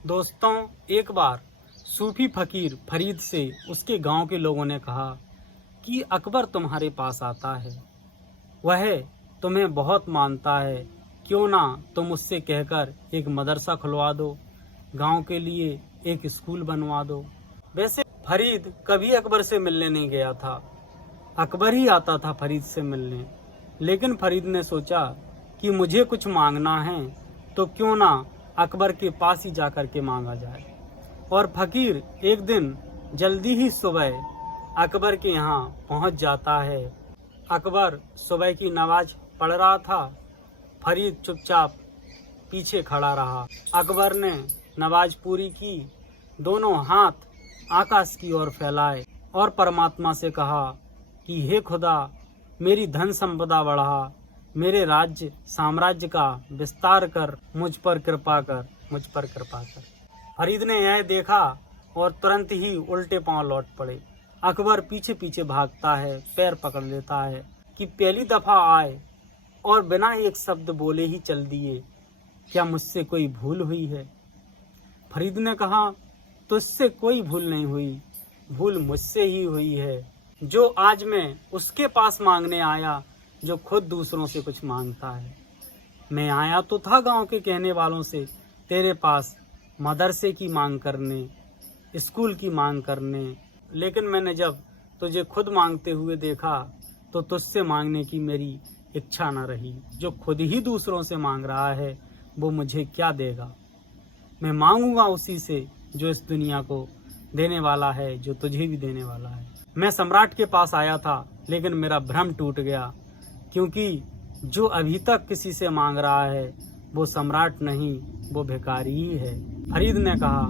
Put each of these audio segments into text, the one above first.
दोस्तों, एक बार सूफी फकीर फरीद से उसके गांव के लोगों ने कहा कि अकबर तुम्हारे पास आता है। वह तुम्हें बहुत मानता है, क्यों ना तुम उससे कहकर एक मदरसा खुलवा दो, गांव के लिए एक स्कूल बनवा दो। वैसे फरीद कभी अकबर से मिलने नहीं गया था, अकबर ही आता था फरीद से मिलने। लेकिन फरीद ने सोचा कि मुझे कुछ मांगना है तो क्यों ना अकबर के पास ही जाकर के मांगा जाए। और फकीर एक दिन जल्दी ही सुबह अकबर के यहाँ पहुँच जाता है। अकबर सुबह की नमाज पढ़ रहा था, फरीद चुपचाप पीछे खड़ा रहा। अकबर ने नमाज पूरी की, दोनों हाथ आकाश की ओर फैलाए और परमात्मा से कहा कि हे खुदा, मेरी धन संपदा बढ़ा, मेरे राज्य साम्राज्य का विस्तार कर, मुझ पर कृपा कर, मुझ पर कृपा कर। फरीद ने यह देखा और तुरंत ही उल्टे पांव लौट पड़े। अकबर पीछे पीछे भागता है, पैर पकड़ लेता है कि पहली दफा आए और बिना एक शब्द बोले ही चल दिए, क्या मुझसे कोई भूल हुई है? फरीद ने कहा, तुझसे कोई भूल नहीं हुई, भूल मुझसे ही हुई है, जो आज मैं उसके पास मांगने आया जो खुद दूसरों से कुछ मांगता है। मैं आया तो था गांव के कहने वालों से तेरे पास मदरसे की मांग करने, स्कूल की मांग करने, लेकिन मैंने जब तुझे खुद मांगते हुए देखा तो तुझसे मांगने की मेरी इच्छा न रही। जो खुद ही दूसरों से मांग रहा है वो मुझे क्या देगा? मैं मांगूंगा उसी से जो इस दुनिया को देने वाला है, जो तुझे भी देने वाला है। मैं सम्राट के पास आया था, लेकिन मेरा भ्रम टूट गया, क्योंकि जो अभी तक किसी से मांग रहा है वो सम्राट नहीं, वो भिखारी ही है। फरीद ने कहा,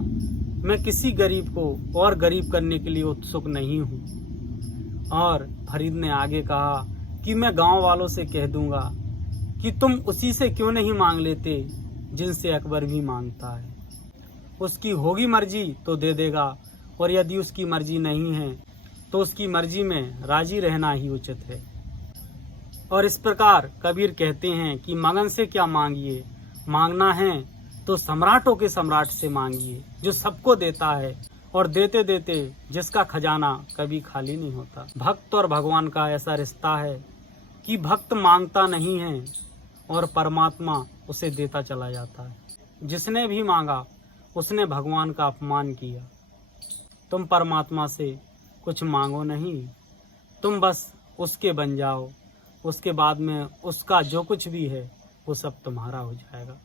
मैं किसी गरीब को और गरीब करने के लिए उत्सुक नहीं हूँ। और फरीद ने आगे कहा कि मैं गांव वालों से कह दूंगा कि तुम उसी से क्यों नहीं मांग लेते जिनसे अकबर भी मांगता है। उसकी होगी मर्जी तो दे देगा, और यदि उसकी मर्जी नहीं है तो उसकी मर्जी में राजी रहना ही उचित है। और इस प्रकार कबीर कहते हैं कि मगन से क्या मांगिए, मांगना है तो सम्राटों के सम्राट से मांगिए, जो सबको देता है और देते देते जिसका खजाना कभी खाली नहीं होता। भक्त और भगवान का ऐसा रिश्ता है कि भक्त मांगता नहीं है और परमात्मा उसे देता चला जाता है। जिसने भी मांगा उसने भगवान का अपमान किया। तुम परमात्मा से कुछ मांगो नहीं, तुम बस उसके बन जाओ, उसके बाद में उसका जो कुछ भी है वो सब तुम्हारा हो जाएगा।